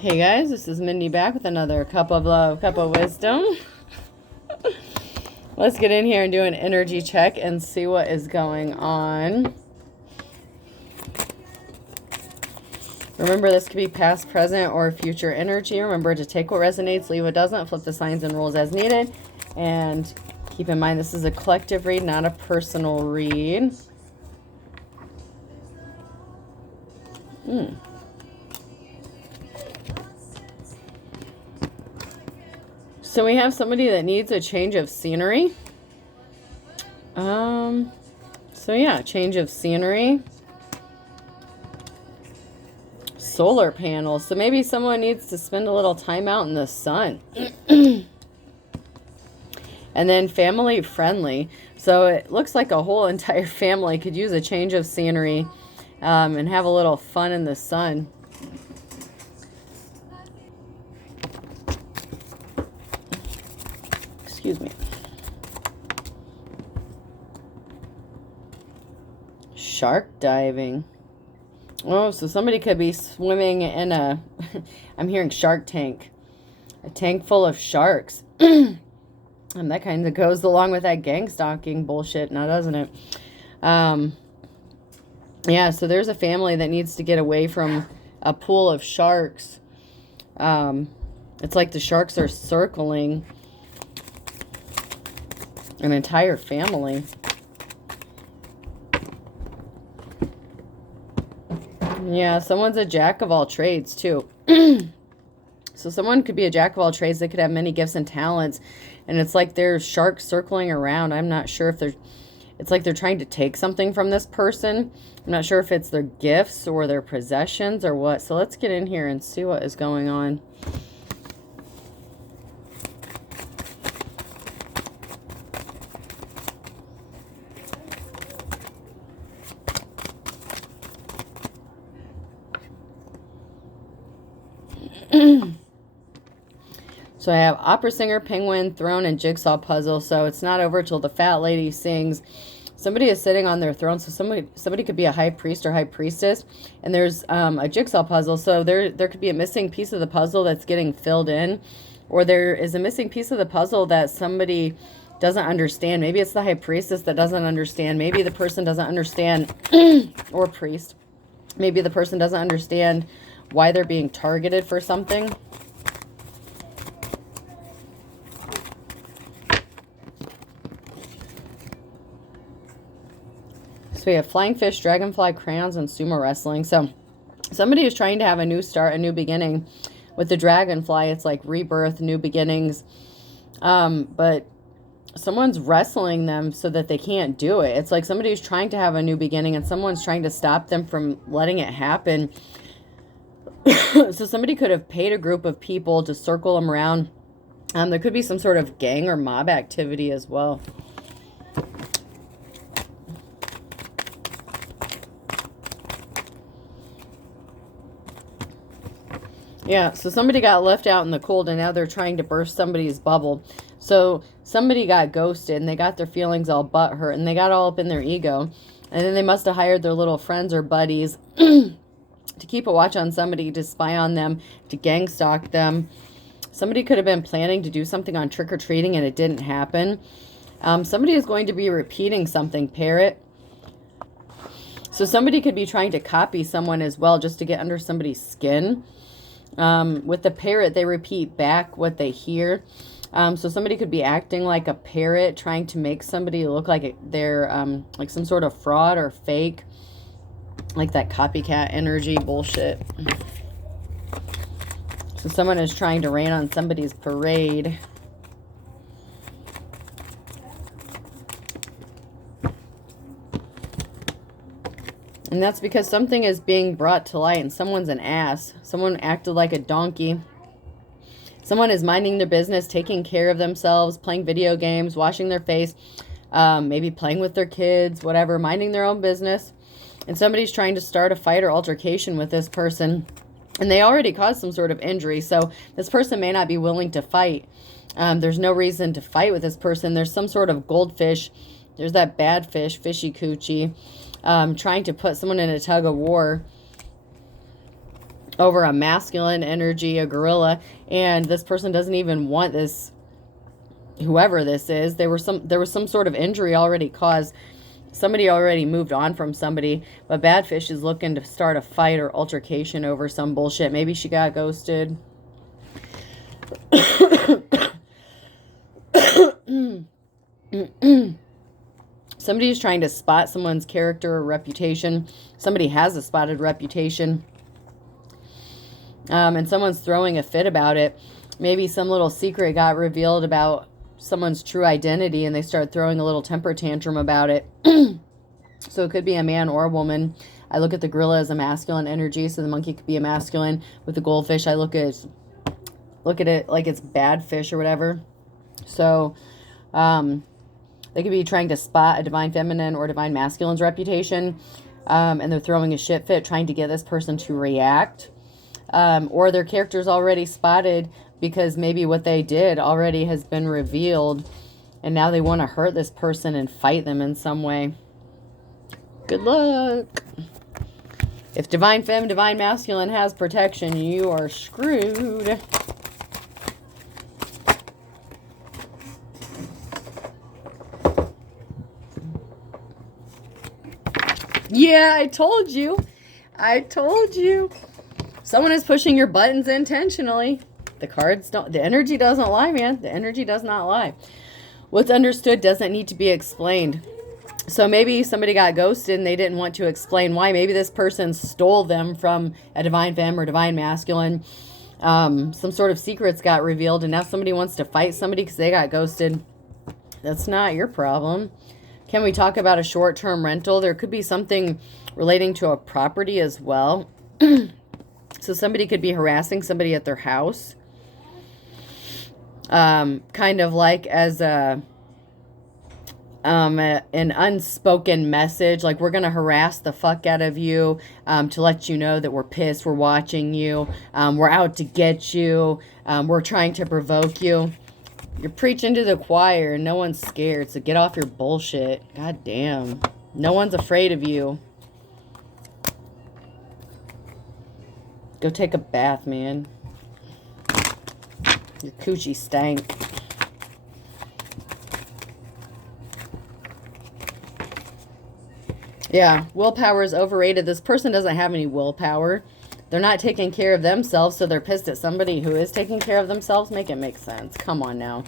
Hey guys, this is Mindy back with another cup of love, cup of wisdom. Let's get in here and do an energy check and see what is going on. Remember, this could be past, present, or future energy. Remember to take what resonates, leave what doesn't, flip the signs and rules as needed. And keep in mind, this is a collective read, not a personal read. So we have somebody that needs a change of scenery. So yeah, change of scenery. Solar panels. So maybe someone needs to spend a little time out in the sun. And then family friendly. So it looks like a whole entire family could use a change of scenery and have a little fun in the sun. Excuse me. Shark diving. Oh, so somebody could be swimming in a, I'm hearing Shark Tank. A tank full of sharks. And that kind of goes along with that gang stalking bullshit now, doesn't it? Yeah, so there's a family that needs to get away from a pool of sharks. It's like the sharks are circling an entire family. Yeah, someone's a jack of all trades too. So someone could be a jack of all trades. They could have many gifts and talents. And it's like there's sharks circling around. I'm not sure if it's like they're trying to take something from this person. I'm not sure if it's their gifts or their possessions or what. So let's get in here and see what is going on. So I have opera singer, penguin, throne, and jigsaw puzzle. So it's not over till the fat lady sings. Somebody is sitting on their throne. So somebody could be a high priest or high priestess. And there's a jigsaw puzzle. So there could be a missing piece of the puzzle that's getting filled in. Or there is a missing piece of the puzzle that somebody doesn't understand. Maybe it's the high priestess that doesn't understand. Maybe the person doesn't understand, or priest. Maybe the person doesn't understand why they're being targeted for something. So we have flying fish, dragonfly, crayons, and sumo wrestling. So somebody is trying to have a new start, a new beginning. With the dragonfly, it's like rebirth, new beginnings. But someone's wrestling them so that they can't do it. It's like somebody's trying to have a new beginning and someone's trying to stop them from letting it happen. So somebody could have paid a group of people to circle them around. There could be some sort of gang or mob activity as well. Yeah, so somebody got left out in the cold and now they're trying to burst somebody's bubble. So somebody got ghosted and they got their feelings all butthurt and they got all up in their ego. And then they must have hired their little friends or buddies to keep a watch on somebody, to spy on them, to gang stalk them. Somebody could have been planning to do something on trick-or-treating and it didn't happen. Somebody is going to be repeating something, parrot. So somebody could be trying to copy someone as well just to get under somebody's skin. With the parrot, they repeat back what they hear. So somebody could be acting like a parrot, trying to make somebody look like they're like some sort of fraud or fake. Like that copycat energy bullshit. So someone is trying to rain on somebody's parade. And that's because something is being brought to light and someone's an ass. Someone acted like a donkey. Someone is minding their business, taking care of themselves, playing video games, washing their face, maybe playing with their kids, whatever, minding their own business. And somebody's trying to start a fight or altercation with this person. And they already caused some sort of injury. So this person may not be willing to fight. There's no reason to fight with this person. There's some sort of goldfish. There's that bad fish, fishy coochie. Trying to put someone in a tug of war. over a masculine energy, a gorilla, and this person doesn't even want this, whoever this is. There was some sort of injury already caused. Somebody already moved on from somebody, but Bad Fish is looking to start a fight or altercation over some bullshit. Maybe she got ghosted. Somebody's trying to spot someone's character or reputation. Somebody has a spotted reputation. And someone's throwing a fit about it. Maybe some little secret got revealed about someone's true identity and they start throwing a little temper tantrum about it. So it could be a man or a woman. I look at the gorilla as a masculine energy, so the monkey could be a masculine. With the goldfish, I look at it like it's bad fish or whatever. So they could be trying to spot a divine feminine or divine masculine's reputation, and they're throwing a shit fit trying to get this person to react. Or their character's already spotted because maybe what they did already has been revealed, and now they want to hurt this person and fight them in some way. Good luck. If divine femme, divine masculine has protection, you are screwed. Yeah, I told you. I told you. Someone is pushing your buttons intentionally. The cards don't, the energy doesn't lie, man. The energy does not lie. What's understood doesn't need to be explained. So maybe somebody got ghosted and they didn't want to explain why. Maybe this person stole them from a divine femme or divine masculine. Some sort of secrets got revealed and now somebody wants to fight somebody because they got ghosted. That's not your problem. Can we talk about a short-term rental? There could be something relating to a property as well. So somebody could be harassing somebody at their house. Kind of like as an unspoken message, like we're going to harass the fuck out of you to let you know that we're pissed, we're watching you, we're out to get you, we're trying to provoke you. You're preaching to the choir and no one's scared, so get off your bullshit. God damn. No one's afraid of you. Go take a bath, man. Your coochie stank. Yeah, willpower is overrated. This person doesn't have any willpower. They're not taking care of themselves, so they're pissed at somebody who is taking care of themselves. Make it make sense. Come on now.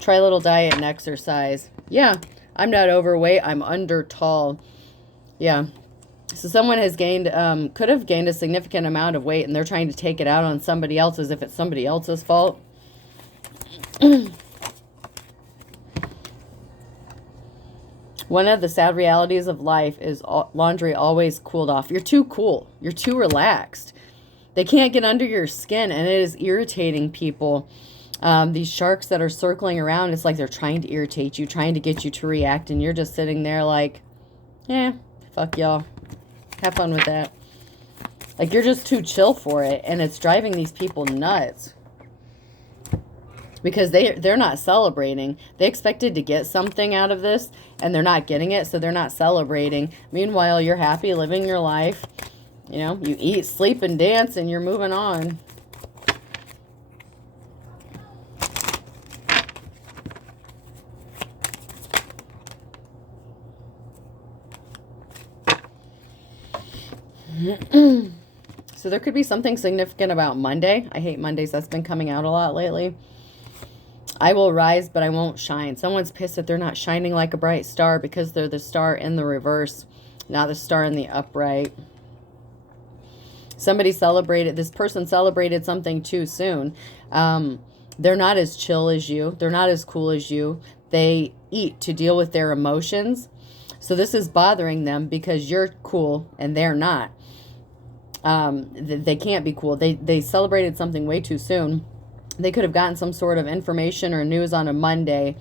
Try a little diet and exercise. Yeah, I'm not overweight. I'm under tall. Yeah. So someone has gained, could have gained a significant amount of weight, and they're trying to take it out on somebody else as if it's somebody else's fault. One of the sad realities of life is laundry always cooled off. You're too cool. You're too relaxed. They can't get under your skin, and it is irritating people. These sharks that are circling around, it's like they're trying to irritate you, trying to get you to react, and you're just sitting there like, fuck y'all. Have fun with that. Like, you're just too chill for it, and it's driving these people nuts. Because they're not celebrating. They expected to get something out of this, and they're not getting it, so they're not celebrating. Meanwhile, you're happy living your life. You know, you eat, sleep, and dance, and you're moving on. So there could be something significant about Monday. I hate Mondays. That's been coming out a lot lately. I will rise, but I won't shine. Someone's pissed that they're not shining like a bright star because they're the star in the reverse, not the star in the upright. Somebody celebrated, this person celebrated something too soon. They're not as chill as you. They're not as cool as you. They eat to deal with their emotions. So this is bothering them because you're cool and they're not. They can't be cool. They celebrated something way too soon. They could have gotten some sort of information or news on a Monday,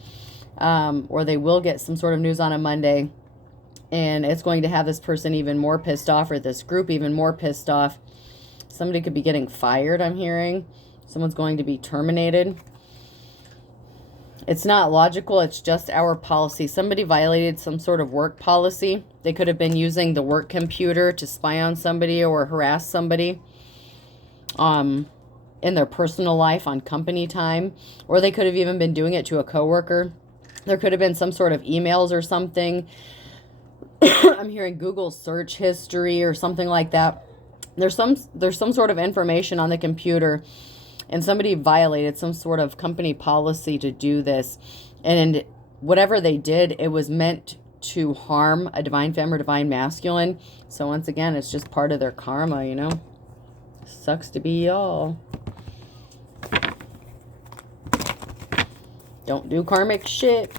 or they will get some sort of news on a Monday, and it's going to have this person even more pissed off, or this group even more pissed off. Somebody could be getting fired, I'm hearing. Someone's going to be terminated. It's not logical. It's just our policy. Somebody violated some sort of work policy. They could have been using the work computer to spy on somebody or harass somebody. in their personal life on company time, or they could have even been doing it to a coworker. There could have been some sort of emails or something. I'm hearing Google search history or something like that. There's some sort of information on the computer, and somebody violated some sort of company policy to do this. And whatever they did, it was meant to harm a divine femme or divine masculine. So once again, it's just part of their karma, you know. Sucks to be y'all. Don't do karmic shit.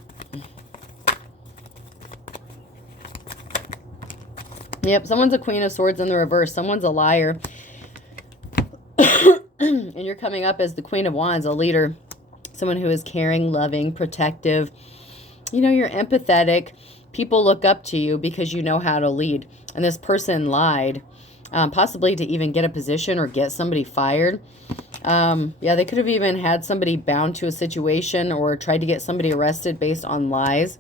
Yep, someone's a Queen of Swords in the reverse. Someone's a liar. And you're coming up as the Queen of Wands, a leader. Someone who is caring, loving, protective. You know, you're empathetic. People look up to you because you know how to lead. And this person lied, possibly to even get a position or get somebody fired. Yeah, they could have even had somebody bound to a situation or tried to get somebody arrested based on lies.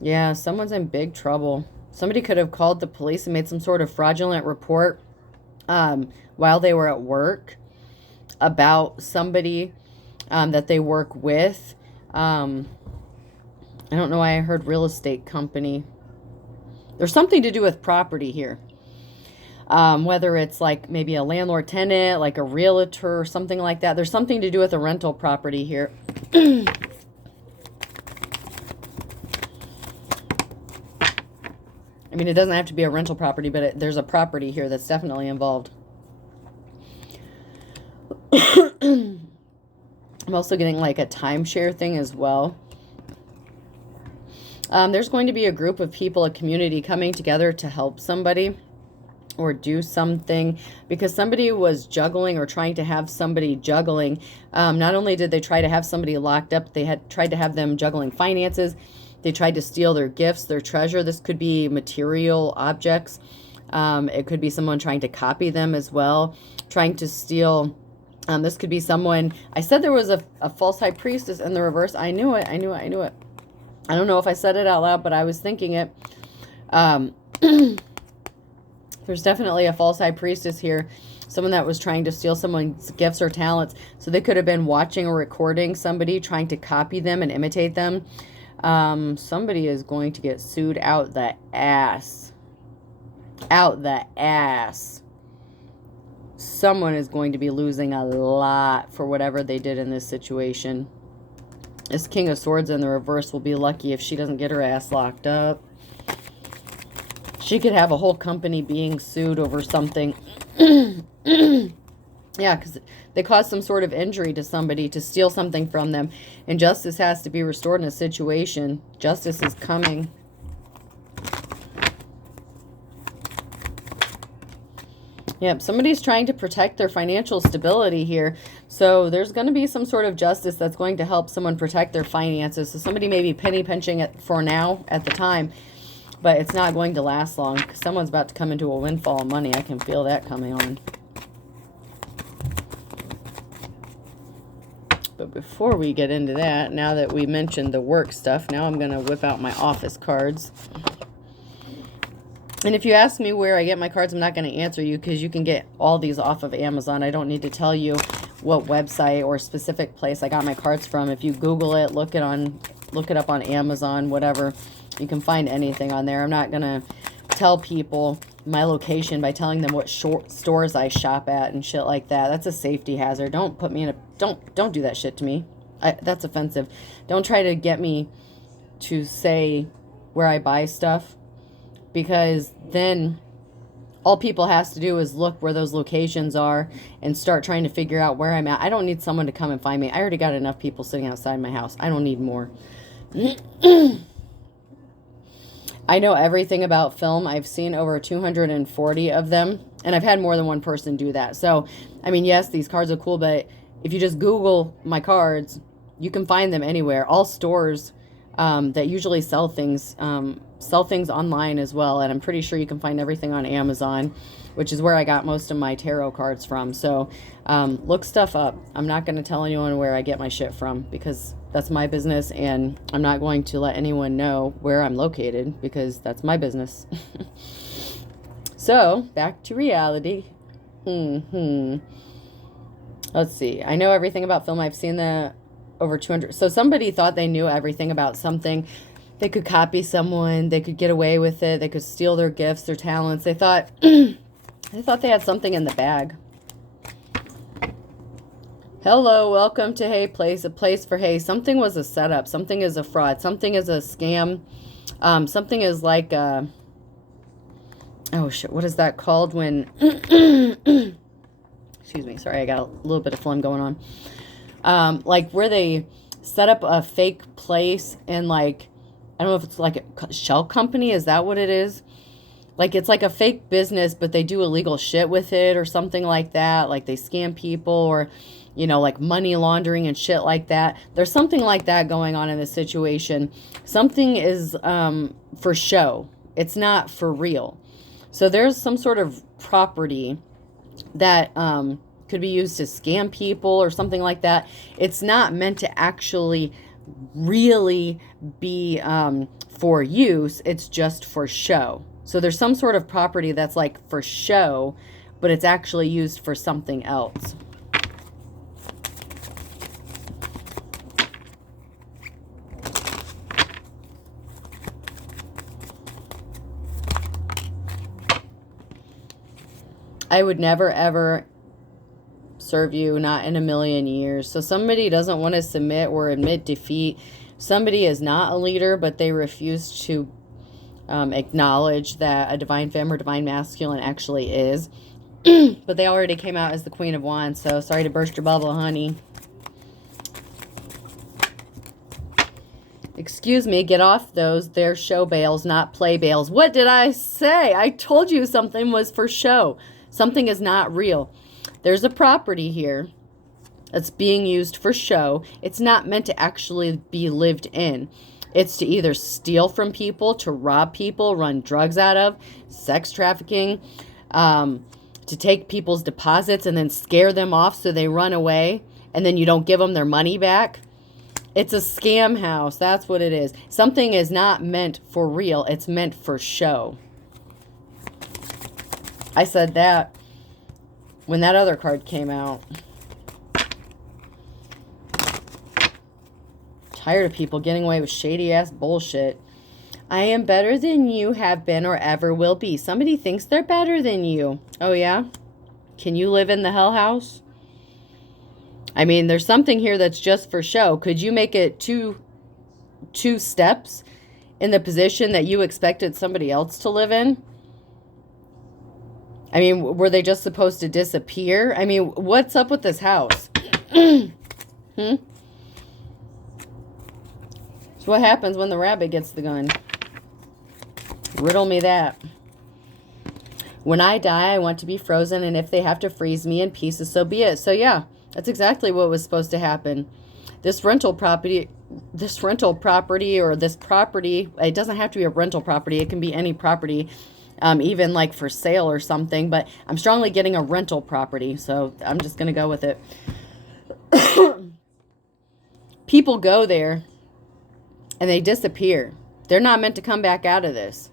Yeah, someone's in big trouble. Somebody could have called the police and made some sort of fraudulent report while they were at work about somebody that they work with. I don't know why I heard real estate company. There's something to do with property here. Whether it's like maybe a landlord tenant, like a realtor or something like that. There's something to do with a rental property here. I mean, it doesn't have to be a rental property, but there's a property here that's definitely involved. I'm also getting like a timeshare thing as well. There's going to be a group of people, a community coming together to help somebody or do something, because somebody was juggling or trying to have somebody juggling. Not only did they try to have somebody locked up, they had tried to have them juggling finances. They tried to steal their gifts, their treasure. This could be material objects. It could be someone trying to copy them as well, trying to steal. This could be someone. I said there was a false high priestess in the reverse. I knew it. I knew it. I don't know if I said it out loud, but I was thinking it. There's definitely a false high priestess here. Someone that was trying to steal someone's gifts or talents. So they could have been watching or recording somebody, trying to copy them and imitate them. Somebody is going to get sued out the ass. Out the ass. Someone is going to be losing a lot for whatever they did in this situation. This King of Swords in the reverse will be lucky if she doesn't get her ass locked up. She could have a whole company being sued over something. Yeah, because they caused some sort of injury to somebody to steal something from them. And justice has to be restored in a situation. Justice is coming. Yep, somebody's trying to protect their financial stability here. So there's going to be some sort of justice that's going to help someone protect their finances. So somebody may be penny pinching it for now at the time, but it's not going to last long. Someone's about to come into a windfall of money. I can feel that coming on. But before we get into that, now that we mentioned the work stuff, now I'm going to whip out my office cards. And if you ask me where I get my cards, I'm not going to answer you because you can get all these off of Amazon. I don't need to tell you what website or specific place I got my cards from. If you Google it, look it up on Amazon, whatever, you can find anything on there. I'm not going to tell people my location by telling them what stores I shop at and shit like that. That's a safety hazard. Don't put me in a don't do that shit to me. That's offensive. Don't try to get me to say where I buy stuff, because then all people has to do is look where those locations are and start trying to figure out where I'm at. I don't need someone to come and find me. I already got enough people sitting outside my house. I don't need more. I know everything about film. I've seen over 240 of them, and I've had more than one person do that. So, I mean, yes, these cards are cool, but if you just Google my cards, you can find them anywhere. All stores that usually sell things online as well, and I'm pretty sure you can find everything on Amazon, which is where I got most of my tarot cards from. So look stuff up. I'm not going to tell anyone where I get my shit from, because that's my business, and I'm not going to let anyone know where I'm located, because that's my business. So back to reality. Let's see. I know everything about film. I've seen the over 200. So somebody thought they knew everything about something. They could copy someone. They could get away with it. They could steal their gifts, their talents. They thought they thought they had something in the bag. Hello, welcome to Hay Place, a place for hay. Something was a setup. Something is a fraud. Something is a scam. Something is like a... Oh, shit. What is that called when... Excuse me. Sorry, I got a little bit of phlegm going on. Like where they set up a fake place and like... I don't know if it's like a shell company. Is that what it is? Like it's like a fake business, but they do illegal shit with it or something like that. Like they scam people or... you know, like money laundering and shit like that. There's something like that going on in this situation. Something is for show. It's not for real. So there's some sort of property that could be used to scam people or something like that. It's not meant to actually really be for use. It's just for show. So there's some sort of property that's like for show, but it's actually used for something else. I would never, ever serve you, not in a million years. So somebody doesn't want to submit or admit defeat. Somebody is not a leader, but they refuse to acknowledge that a divine femme or divine masculine actually is. But they already came out as the Queen of Wands, so sorry to burst your bubble, honey. Excuse me, get off those. They're show bales, not play bales. What did I say? I told you something was for show. Something is not real. There's a property here that's being used for show. It's not meant to actually be lived in. It's to either steal from people, to rob people, run drugs out of, sex trafficking, to take people's deposits and then scare them off so they run away and then you don't give them their money back. It's a scam house. That's what it is. Something is not meant for real. It's meant for show. I said that when that other card came out. Tired of people getting away with shady ass bullshit. I am better than you have been or ever will be. Somebody thinks they're better than you. Oh yeah? Can you live in the hell house? I mean, there's something here that's just for show. Could you make it two steps in the position that you expected somebody else to live in? I mean, were they just supposed to disappear? I mean, what's up with this house? So what happens when the rabbit gets the gun? Riddle me that. When I die, I want to be frozen, and if they have to freeze me in pieces, so be it. So yeah, that's exactly what was supposed to happen. This rental property, or this property, it doesn't have to be a rental property. It can be any property. Even like for sale or something, but I'm strongly getting a rental property, so I'm just going to go with it. People go there and they disappear. They're not meant to come back out of this.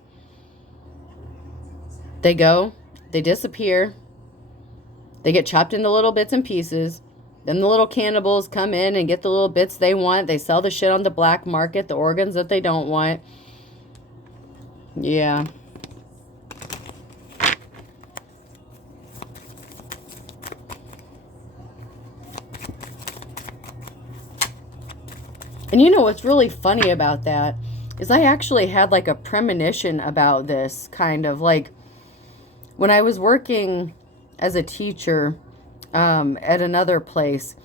They go, they disappear, they get chopped into little bits and pieces. Then the little cannibals come in and get the little bits they want. They sell the shit on the black market, the organs that they don't want. Yeah. And you know what's really funny about that is I actually had like a premonition about this, kind of like when I was working as a teacher at another place.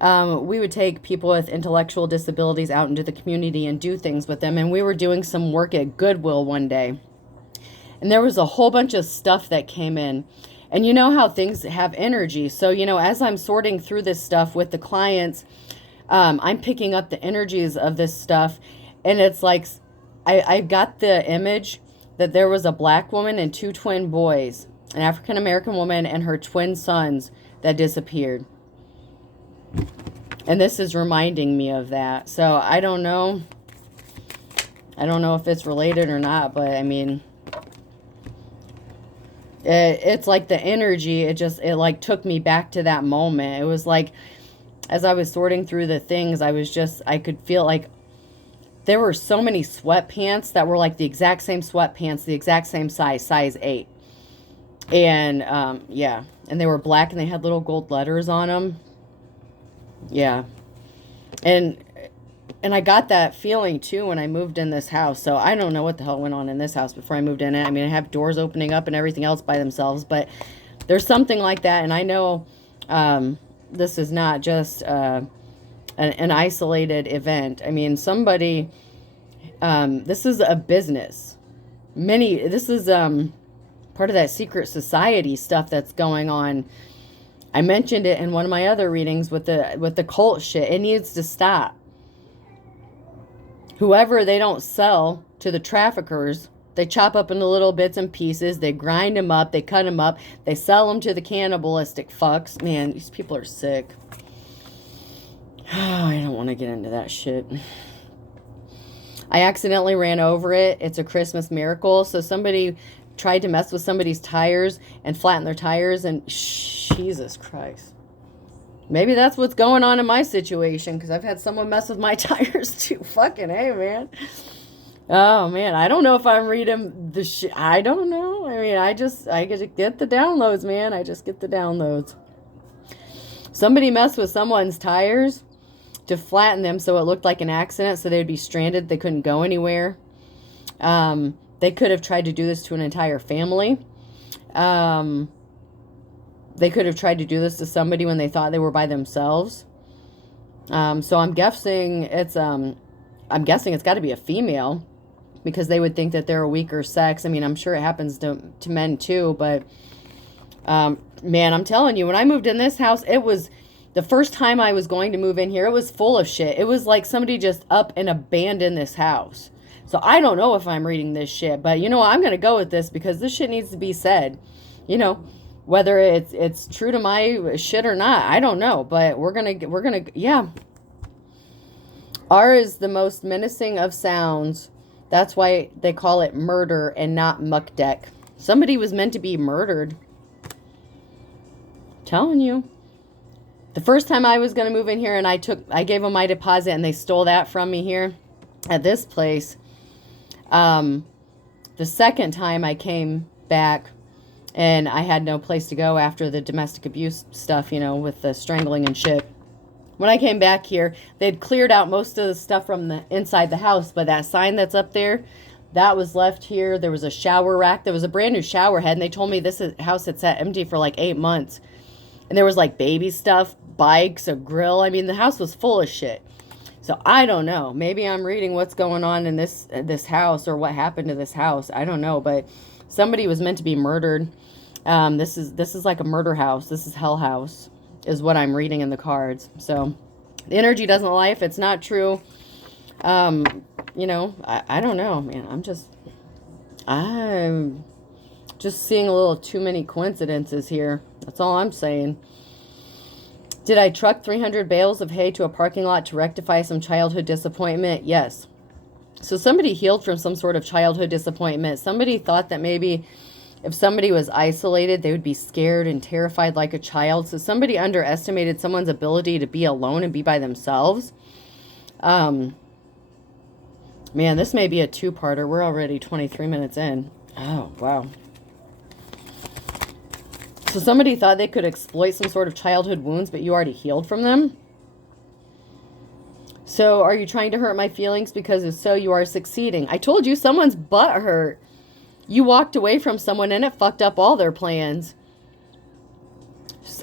We would take people with intellectual disabilities out into the community and do things with them. And we were doing some work at Goodwill one day. And there was a whole bunch of stuff that came in. And you know how things have energy. So, you know, as I'm sorting through this stuff with the clients, I'm picking up the energies of this stuff. And it's like, I got the image that there was a black woman and two twin boys, an African-American woman and her twin sons that disappeared. And this is reminding me of that. So I don't know. I don't know if it's related or not, but I mean, It's like the energy, it like took me back to that moment. It was like, as I was sorting through the things, I could feel like there were so many sweatpants that were like the exact same sweatpants, the exact same size 8. And, yeah. And they were black and they had little gold letters on them. Yeah. And I got that feeling too when I moved in this house. So I don't know what the hell went on in this house before I moved in it. I mean, I have doors opening up and everything else by themselves, but there's something like that. And I know this is not just an isolated event. I mean, somebody, this is a business. This is part of that secret society stuff that's going on. I mentioned it in one of my other readings with the cult shit. It needs to stop. Whoever they don't sell to the traffickers, they chop up into little bits and pieces. They grind them up. They cut them up. They sell them to the cannibalistic fucks. Man, these people are sick. I don't want to get into that shit. I accidentally ran over it. It's a Christmas miracle. So somebody tried to mess with somebody's tires and flatten their tires. And Jesus Christ. Maybe that's what's going on in my situation, because I've had someone mess with my tires too. Fucking hey, man. Oh, man. I don't know if I'm reading the shit. I don't know. I mean, I get the downloads, man. I just get the downloads. Somebody messed with someone's tires to flatten them so it looked like an accident, so they'd be stranded. They couldn't go anywhere. They could have tried to do this to an entire family. They could have tried to do this to somebody when they thought they were by themselves. So I'm guessing it's got to be a female, because they would think that they're a weaker sex. I mean, I'm sure it happens to men too, but man, I'm telling you, when I moved in this house, it was the first time I was going to move in here. It was full of shit. It was like somebody just up and abandoned this house. So I don't know if I'm reading this shit, but you know, I'm going to go with this because this shit needs to be said. You know, whether it's true to my shit or not, I don't know, but we're going to, yeah. R is the most menacing of sounds. That's why they call it murder and not muckdeck. Somebody was meant to be murdered. I'm telling you. The first time I was going to move in here and I gave them my deposit and they stole that from me here at this place. The second time I came back and I had no place to go after the domestic abuse stuff, you know, with the strangling and shit. When I came back here, they'd cleared out most of the stuff from the inside the house, but that sign that's up there, that was left here. There was a shower rack. There was a brand new shower head, and they told me this house had sat empty for like 8 months. And there was like baby stuff, bikes, a grill. I mean, the house was full of shit. So I don't know. Maybe I'm reading what's going on in this house, or what happened to this house. I don't know, but somebody was meant to be murdered. This is like a murder house. This is Hell House, is what I'm reading in the cards. So the energy doesn't lie if it's not true. You know, I don't know, man. I'm just seeing a little too many coincidences here. That's all I'm saying. Did I truck 300 bales of hay to a parking lot to rectify some childhood disappointment? Yes. So somebody healed from some sort of childhood disappointment. Somebody thought that maybe if somebody was isolated, they would be scared and terrified like a child. So somebody underestimated someone's ability to be alone and be by themselves. Man, this may be a two-parter. We're already 23 minutes in. Oh, wow. So somebody thought they could exploit some sort of childhood wounds, but you already healed from them? So are you trying to hurt my feelings? Because if so, you are succeeding. I told you someone's butt hurt. You walked away from someone and it fucked up all their plans.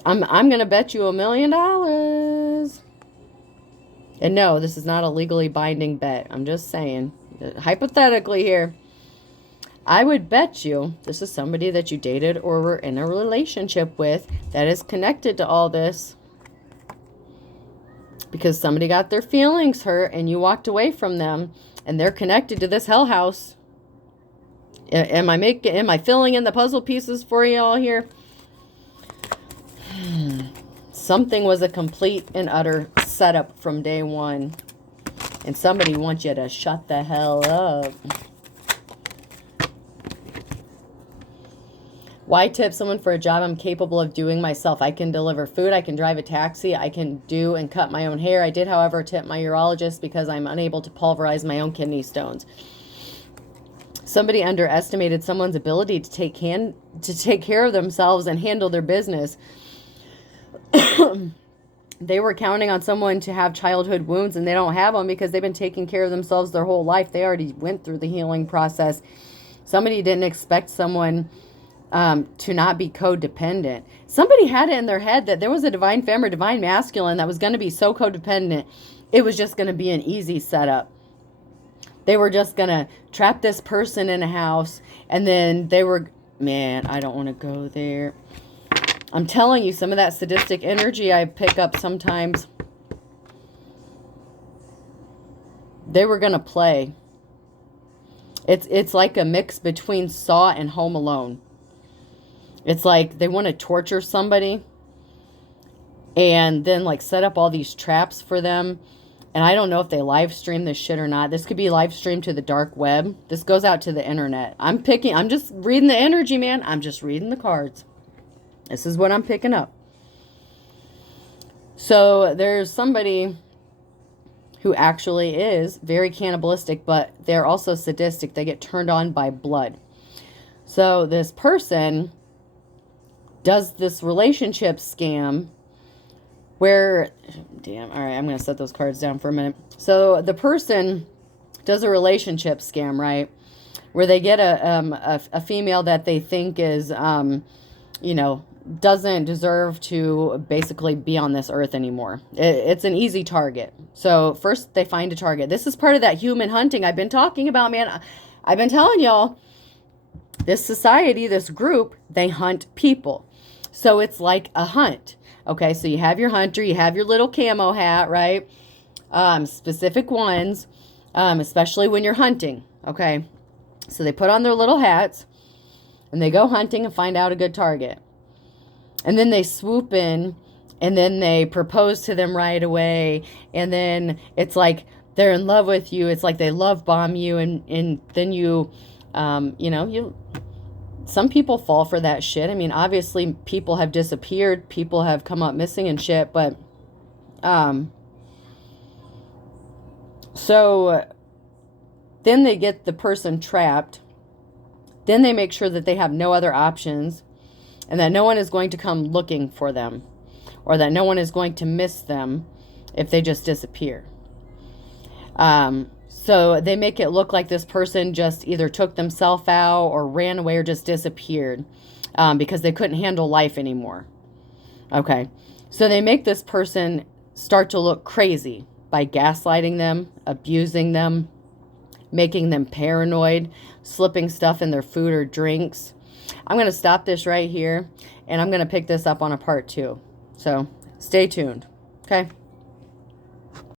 I'm going to bet you $1 million. And no, this is not a legally binding bet. I'm just saying, hypothetically here, I would bet you this is somebody that you dated or were in a relationship with that is connected to all this. Because somebody got their feelings hurt and you walked away from them and they're connected to this hell house. Am I filling in the puzzle pieces for you all here? Something was a complete and utter setup from day one. And somebody wants you to shut the hell up. Why tip someone for a job I'm capable of doing myself? I can deliver food, I can drive a taxi, I can do and cut my own hair. I did, however, tip my urologist because I'm unable to pulverize my own kidney stones. Somebody underestimated someone's ability to take care of themselves and handle their business. They were counting on someone to have childhood wounds, and they don't have them because they've been taking care of themselves their whole life. They already went through the healing process. Somebody didn't expect someone to not be codependent. Somebody had it in their head that there was a divine femme or divine masculine that was going to be so codependent, it was just going to be an easy setup. They were just going to trap this person in a house, and then they were, man, I don't want to go there. I'm telling you, some of that sadistic energy I pick up sometimes, they were going to play. It's like a mix between Saw and Home Alone. It's like they want to torture somebody and then like set up all these traps for them. And I don't know if they live stream this shit or not. This could be live streamed to the dark web. This goes out to the internet. I'm just reading the energy, man. I'm just reading the cards. This is what I'm picking up. So there's somebody who actually is very cannibalistic, but they're also sadistic. They get turned on by blood. So this person does this relationship scam where, damn, all right, I'm going to set those cards down for a minute. So the person does a relationship scam, right? Where they get a female that they think is, you know, doesn't deserve to basically be on this earth anymore. It's an easy target. So first they find a target. This is part of that human hunting I've been talking about, man. I've been telling y'all, this society, this group, they hunt people. So it's like a hunt. Okay, so you have your hunter, you have your little camo hat, right? Specific ones, especially when you're hunting, okay? So they put on their little hats, and they go hunting and find out a good target. And then they swoop in, and then they propose to them right away, and then it's like they're in love with you. It's like they love bomb you, and then you, you know, some people fall for that shit. I mean, obviously, people have disappeared. People have come up missing and shit. But, so then they get the person trapped. Then they make sure that they have no other options and that no one is going to come looking for them or that no one is going to miss them if they just disappear. So they make it look like this person just either took themselves out or ran away or just disappeared because they couldn't handle life anymore. Okay. So they make this person start to look crazy by gaslighting them, abusing them, making them paranoid, slipping stuff in their food or drinks. I'm going to stop this right here, and I'm going to pick this up on a part 2. So stay tuned. Okay.